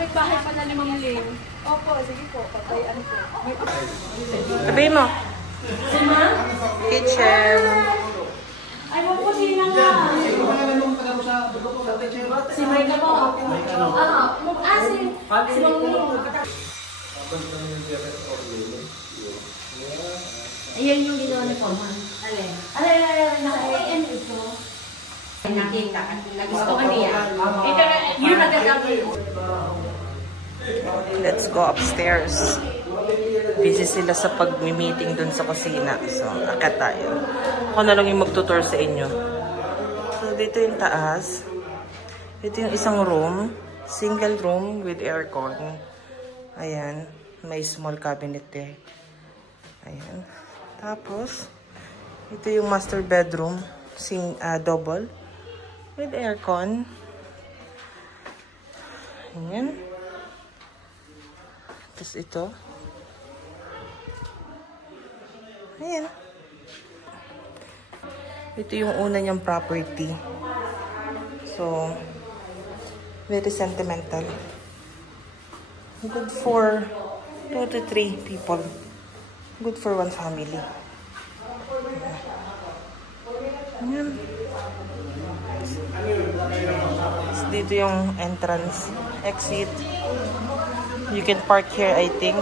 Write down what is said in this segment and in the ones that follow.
Kapit-bahay pa na 5 ling. Opo, sige po. Patay, ano po. Sabihin mo. Kitchen. Ay, magkusina nga. Si Mike po. Si Mami. Ayan yung ginawa ni Paman. Alin? Alin ito. Nakita. Nagusto ka niya. Ito na, yun nagagabi. Let's go upstairs. Busy sila sa pag-meeting dun sa kusina. So, akat tayo. Ako na lang yung magtutur sa inyo. So, dito yung taas. Ito yung isang room. Single room with aircon. Ayan. May small cabinet there. Ayan. Tapos, ito yung master bedroom. Double. With aircon. Ayan. Tapos ito. Ayan. Ito yung una niyang property. So, very sentimental. Good for 2 to 3 people. Good for 1 family. Ayan. So, dito yung entrance. Exit. You can park here, I think.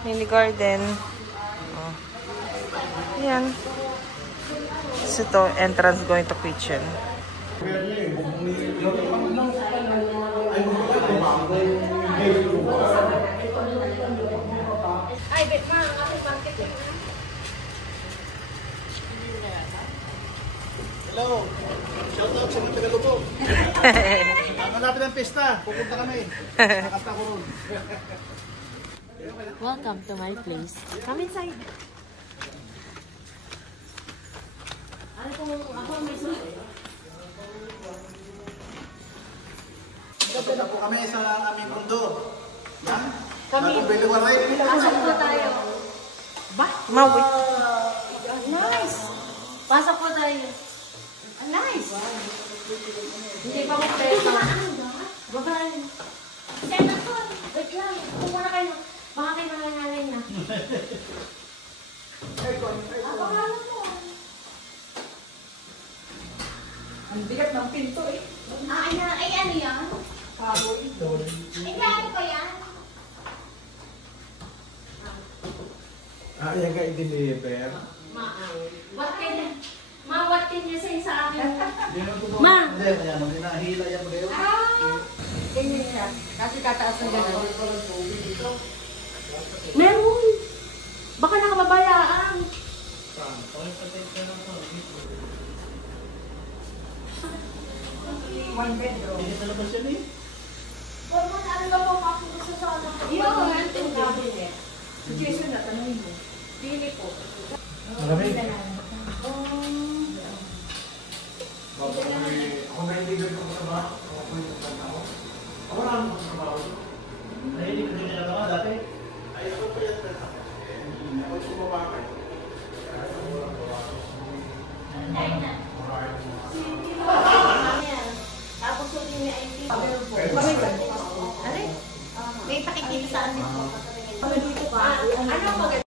Mini garden. Oh. Ayan. So, ito, entrance going to kitchen. Ay, bet ma, ako parkit yun. Hello! Shout out sa mga Tagalog. Malapit ang pista. Pupunta kami. Nakasta ko ron. Welcome to my place. Come inside. Ano kung ako may sulit? Gabi na po kami sa aming mundo. Yan. Kami. Pasok po tayo. Ba? Maui. Nice. Pasok po tayo. Nice. Hindi pa ko pwede. Bye-bye. Senator, wait lang. Kung na kayo. Baka kayo nangangalay na. Ako alam mo. Ang bigat ng pinto eh. Ay, ano yan? Kaboy. Ay, ano pa yan? Yan ka i-deliver. What can you say sa akin? Ma! Hindi, nahila yan mo kayo. Ganyan siya. Kasi kataas ng gano'n. Meron! Baka nakababayaan. One bedroom. Hindi talaga siya eh. Huwag mo na ano ba ako gusto sa anak ko? Yung anting cabinet. Si Jason na, tanongin mo. Pili po. Malamig. Ako naibigan ko sa bahay. Ako yung trabaho. Ako lang ang trabaho. Nahilig ko din na naman dati. Ay, ako pa yan. Ako sumabakay. Tapos yung may IT. May pakikita sa amin po. Ano maganda?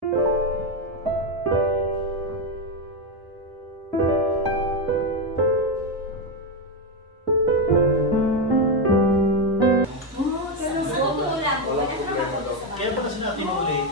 Kaya ba kasi natin muli?